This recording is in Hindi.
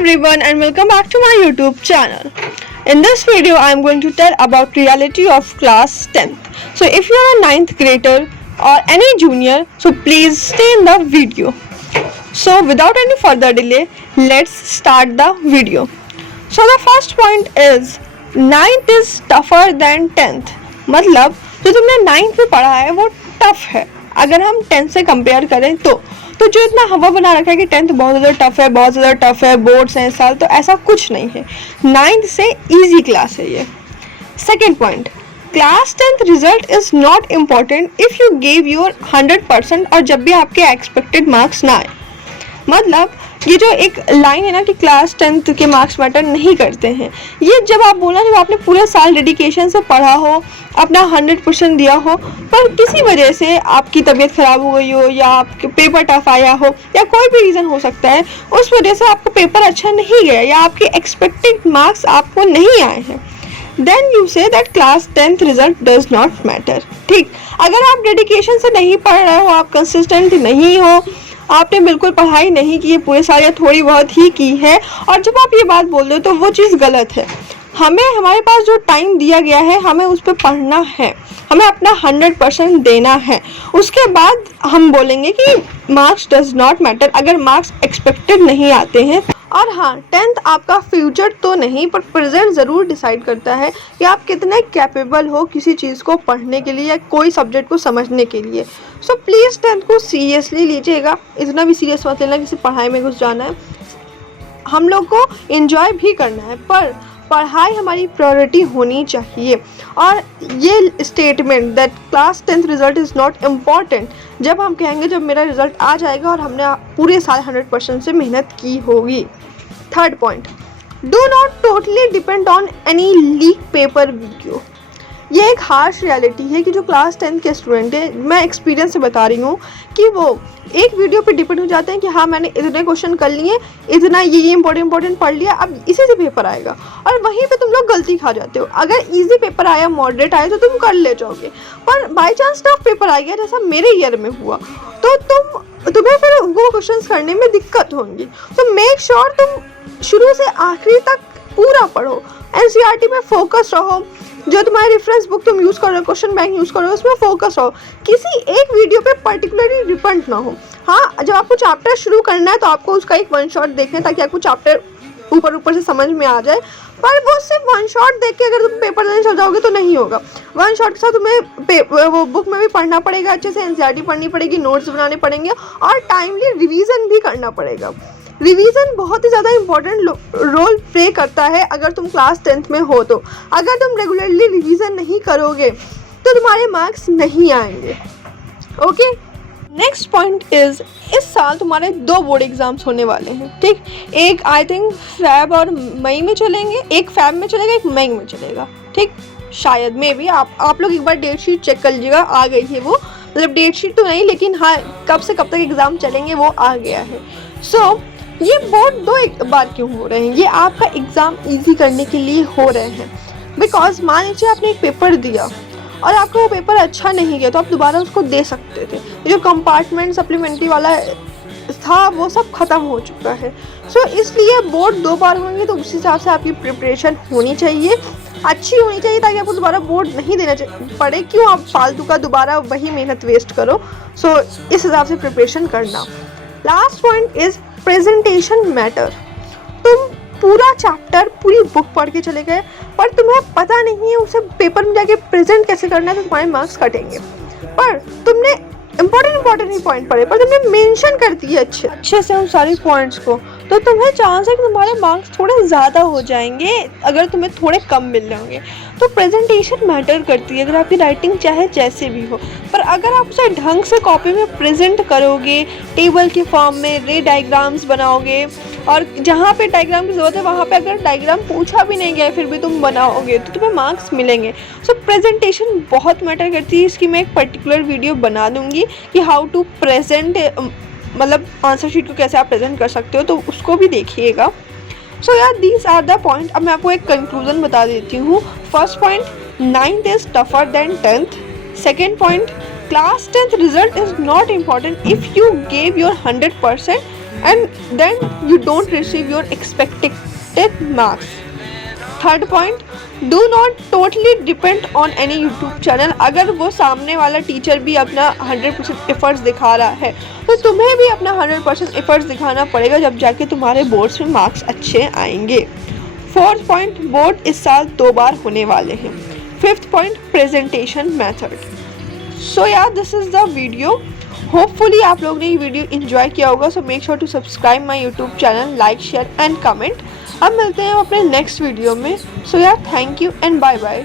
everyone and welcome back to my YouTube channel. In this video I am going to tell about reality of class 10th. So if you are a 9th grader or any junior, so please stay in the video. So without any further delay, let's start the video. So the first point is 9th is tougher than 10th. मतलब जो तुमने 9th में पढ़ा है वो टफ है अगर हम 10th से कंपेयर करें तो जो इतना हवा बना रखा है कि 10th बहुत ज़्यादा टफ है बोर्ड्स हैं इस साल, तो ऐसा कुछ नहीं है. 9th से इजी क्लास है ये. Second point, class 10th result is not important if you give your 100% और जब भी आपके एक्सपेक्टेड मार्क्स ना आए. मतलब ये जो एक लाइन है ना कि क्लास 10th के मार्क्स मैटर नहीं करते हैं, ये जब आपने पूरे साल डेडिकेशन से पढ़ा हो, अपना 100% दिया हो, पर किसी वजह से आपकी तबीयत ख़राब हो गई हो या आपके पेपर टफ आया हो या कोई भी रीज़न हो सकता है, उस वजह से आपका पेपर अच्छा नहीं गया या आपके एक्सपेक्टेड मार्क्स आपको नहीं आए हैं, then you say that class 10th result does not matter. ठीक, अगर आप डेडिकेशन से नहीं पढ़ रहे हो, आप कंसिस्टेंट नहीं हो, आपने बिल्कुल पढ़ाई नहीं की है पूरे साल या थोड़ी बहुत ही की है, और जब आप ये बात बोल रहे हो तो वो चीज़ गलत है. हमारे पास जो टाइम दिया गया है हमें उस पर पढ़ना है, हमें अपना 100% देना है. उसके बाद हम बोलेंगे कि मार्क्स डज नॉट मैटर अगर मार्क्स एक्सपेक्टेड नहीं आते हैं. और हाँ, 10th आपका फ्यूचर तो नहीं पर प्रेजेंट ज़रूर डिसाइड करता है कि आप कितने कैपेबल हो किसी चीज़ को पढ़ने के लिए या कोई सब्जेक्ट को समझने के लिए. सो प्लीज़ 10th को सीरियसली लीजिएगा, इतना भी सीरियस मत लेना किसी पढ़ाई में घुस जाना है. हम लोग को एंजॉय भी करना है पर पढ़ाई हमारी प्रायोरिटी होनी चाहिए. और ये statement that class 10th result is not important जब हम कहेंगे जब मेरा रिजल्ट आ जाएगा और हमने पूरे साल 100% से मेहनत की होगी. Third point, do not totally depend on any leak paper video. ये एक हार्श रियलिटी है कि जो क्लास 10th के स्टूडेंट है, मैं एक्सपीरियंस से बता रही हूँ कि वो एक वीडियो पे डिपेंड हो जाते हैं कि हाँ मैंने इतने क्वेश्चन कर लिए, इतना ये इंपॉर्टेंट पढ़ लिया, अब इसी से पेपर आएगा, और वहीं पे तुम लोग गलती खा जाते हो. अगर इजी पेपर आया, मॉडरेट आया तो तुम कर ले जाओगे, पर बाई चांस टफ पेपर आ गया जैसा मेरे ईयर में हुआ तो तुम्हें फिर वो क्वेश्चन करने में दिक्कत होंगी. तो मेक श्योर तुम शुरू से आखिरी तक पूरा पढ़ो, एनसीईआरटी में फोकस रहो, जो तुम्हारी रेफरेंस बुक तुम यूज़ कर रहे हो, क्वेश्चन बैंक यूज़ कर रहे हो, उसमें फोकस हो, किसी एक वीडियो पे पर्टिकुलरली डिपेंड ना हो. हाँ, जब आपको चैप्टर शुरू करना है तो आपको उसका एक वन शॉट देखना है ताकि आपको चैप्टर ऊपर से समझ में आ जाए, पर वो सिर्फ वन शॉट देख के अगर तुम पेपर देने चल जाओगे तो नहीं होगा. वन शॉट के साथ तुम्हें वो बुक में भी पढ़ना पड़ेगा, अच्छे से एनसीईआरटी पढ़नी पड़ेगी, नोट्स बनाने पड़ेंगे और टाइमली रिवीजन भी करना पड़ेगा. रिवीजन बहुत ही ज़्यादा इंपॉर्टेंट रोल प्ले करता है अगर तुम क्लास 10th में हो तो. अगर तुम रेगुलरली रिवीजन नहीं करोगे तो तुम्हारे मार्क्स नहीं आएंगे. ओके, नेक्स्ट पॉइंट इज़ इस साल तुम्हारे 2 बोर्ड एग्ज़ाम्स होने वाले हैं. ठीक, एक आई थिंक फैब और मई में चलेंगे, एक फैब में चलेगा, एक मई में चलेगा. ठीक, शायद मे भी आप लोग एक बार डेट शीट चेक कर लीजिएगा, आ गई है वो, मतलब डेट शीट तो नहीं लेकिन हाँ कब से कब तक एग्ज़ाम चलेंगे वो आ गया है. सो ये बोर्ड 2 बार क्यों हो रहे हैं? ये आपका एग्ज़ाम इजी करने के लिए हो रहे हैं. बिकॉज मान लीजिए आपने एक पेपर दिया और आपका वो पेपर अच्छा नहीं गया तो आप दोबारा उसको दे सकते थे. जो कंपार्टमेंट सप्लीमेंट्री वाला था वो सब ख़त्म हो चुका है. सो इसलिए बोर्ड 2 बार होंगे तो उस हिसाब से आपकी प्रिपरेशन होनी चाहिए, अच्छी होनी चाहिए, ताकि आपको दोबारा बोर्ड नहीं देना पड़े. क्यों आप फालतू का दोबारा वही मेहनत वेस्ट करो. सो इस हिसाब से प्रिपरेशन करना. Last point is presentation matter. तुम पूरा चैप्टर पूरी बुक पढ़ के चले गए पर तुम्हें पता नहीं है उसे पेपर में जाके प्रेजेंट कैसे करना है तो तुम्हारे मार्क्स कटेंगे. पर तुमने इंपॉर्टेंट ही पॉइंट पढ़े पर तुमने मेंशन कर दिए अच्छे से उन सारे पॉइंट्स को, तो तुम्हें चांस है कि तुम्हारे मार्क्स थोड़े ज़्यादा हो जाएंगे अगर तुम्हें थोड़े कम मिल रहे होंगे. तो प्रेजेंटेशन मैटर करती है, अगर आपकी राइटिंग चाहे जैसे भी हो, पर अगर आप उसे ढंग से कॉपी में प्रेजेंट करोगे, टेबल के फॉर्म में रे डायग्राम्स बनाओगे, और जहाँ पे डायग्राम की ज़रूरत है वहाँ पे अगर डायग्राम पूछा भी नहीं गया फिर भी तुम बनाओगे तो तुम्हें मार्क्स मिलेंगे. सो प्रेजेंटेशन बहुत मैटर करती है. इसकी मैं एक पर्टिकुलर वीडियो बना दूँगी कि हाउ टू प्रेजेंट, मतलब आंसर शीट को कैसे आप प्रेजेंट कर सकते हो, तो उसको भी देखिएगा. सो यार दीज आर द पॉइंट. अब मैं आपको एक कंक्लूजन बता देती हूँ. First point, 9th is tougher than 10th. Second point, class 10th result is not important if you gave your 100%. and then you don't receive your expected marks. Third point, do not totally depend on any YouTube channel. अगर वो सामने वाला टीचर भी अपना 100% एफर्ट्स दिखा रहा है तो तुम्हें भी अपना 100% एफर्ट्स दिखाना पड़ेगा, जब जाके तुम्हारे बोर्ड्स में मार्क्स अच्छे आएंगे. फोर्थ पॉइंट, बोर्ड इस साल 2 बार होने वाले हैं. Fifth point, presentation method. So यार this is the video. Hopefully आप लोग ने ये वीडियो इन्जॉय किया होगा. So make sure to subscribe my YouTube channel, like, share and comment. अब मिलते हैं अपने नेक्स्ट वीडियो में. सो यार thank you and bye bye.